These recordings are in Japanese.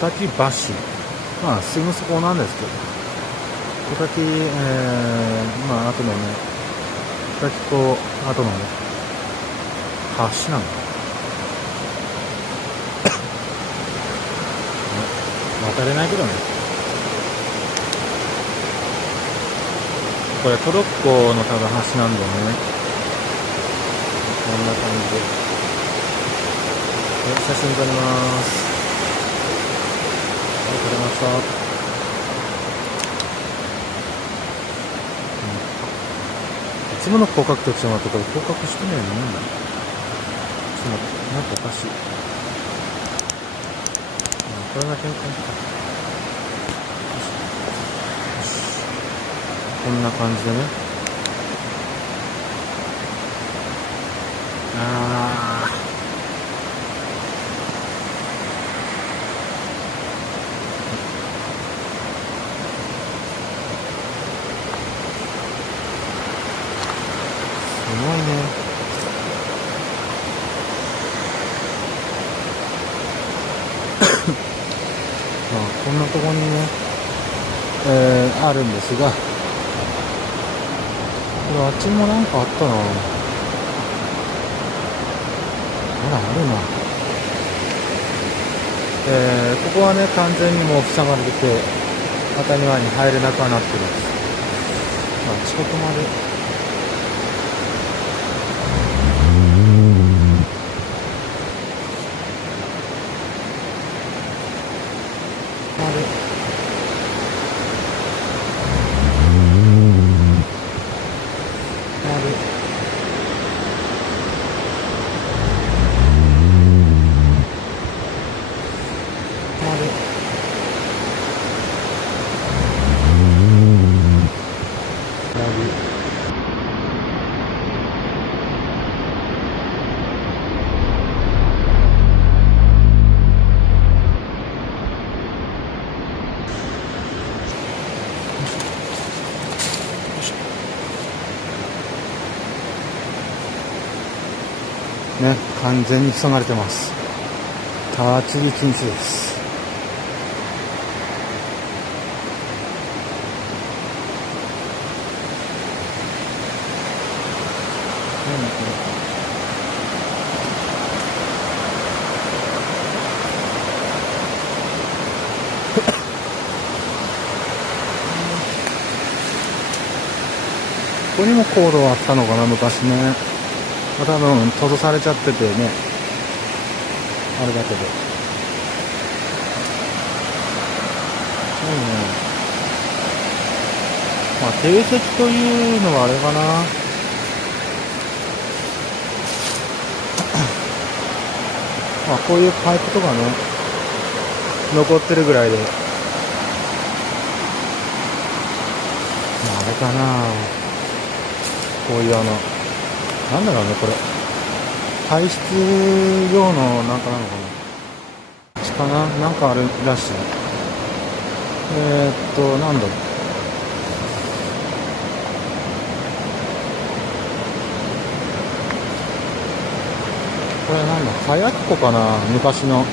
滝橋、まあすぐそこなんですけど、小滝、まあ後のね、小滝と後のね、橋なんだ。渡れないけどね。これトロッコの多分橋なんだよね。こんな感じで。写真撮ります。はい、撮れました。いつもの広角と違うとこれ広角してないのなんだ。ちょっと待って、なんかおかしい。これだけの感じか。よし。こんな感じでね。すごいね。まあ、こんなところにね、あるんですが、これあっちもなんかあったな。あるな。ここはね、完全にもう塞がれてて、当たり前に入れなくはなっています。まあ、近くまで。ね、完全に塞がれてます。立ち入り禁止です。ここにも航路あったのかな、昔ね。多分閉ざされちゃっててね、あれだけど。そうね。まあ定石というのはあれかな。まあこういうパイプとかね、残ってるぐらいで。まああれかな。こういうなんだろうね、これ。排出用のなんかなのかな。かな、なんかあるらしい。なんだろう。これなんだ、火薬庫かな、昔の。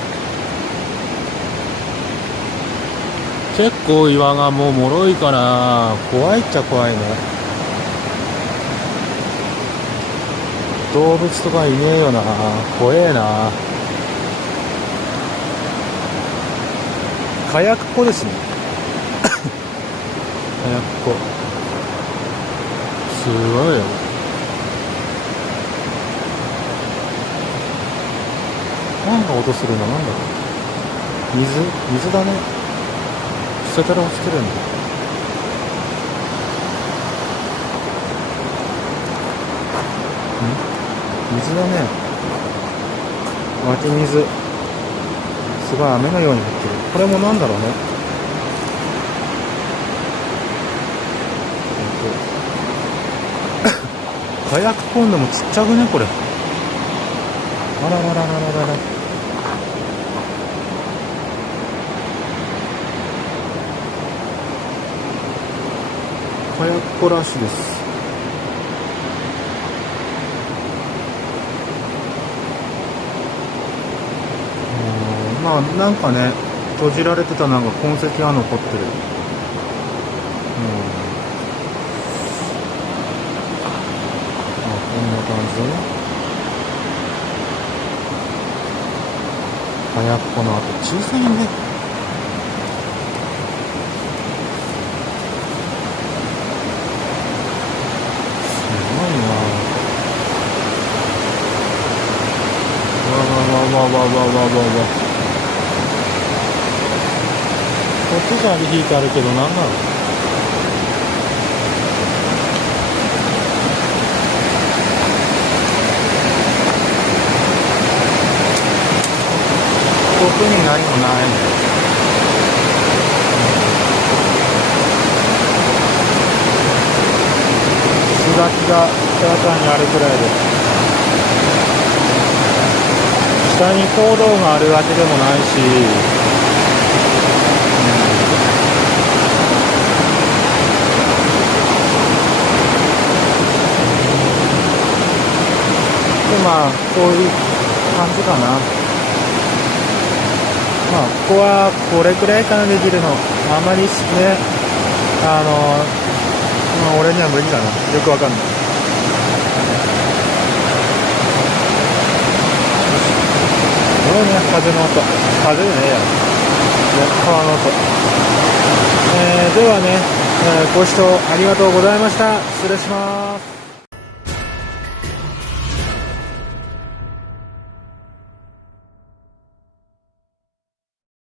結構岩がもう脆いから、怖いっちゃ怖いね。動物とかいねえよな、怖えな。火薬庫ですね。火薬庫。すごいよ。なんか音するのなんだろう。水だね。下から落ちてるんだ。水だね。湧き水。すごい雨のように降ってる。これもなんだろうね。火薬コンロもちっちゃくね、これ。あららららららら。火薬庫らしいです。まあなんかね、閉じられてたなんか痕跡が残ってる。こんな感じ。早くこの後小さいね。すごいな。わわわわわわわわわ。こっちじゃ引いてあるけど、なんなの。特に何もないね。すだちがただ単にあるくらいで、下に坑道があるわけでもないし、でまあこういう感じかな。まあここはこれくらいかな、できるの。あんまりね、まあ俺には無理だな。よくわかんない。すごいね、風の音。風じゃねえや。川の音。ではね、ご視聴ありがとうございました。失礼します。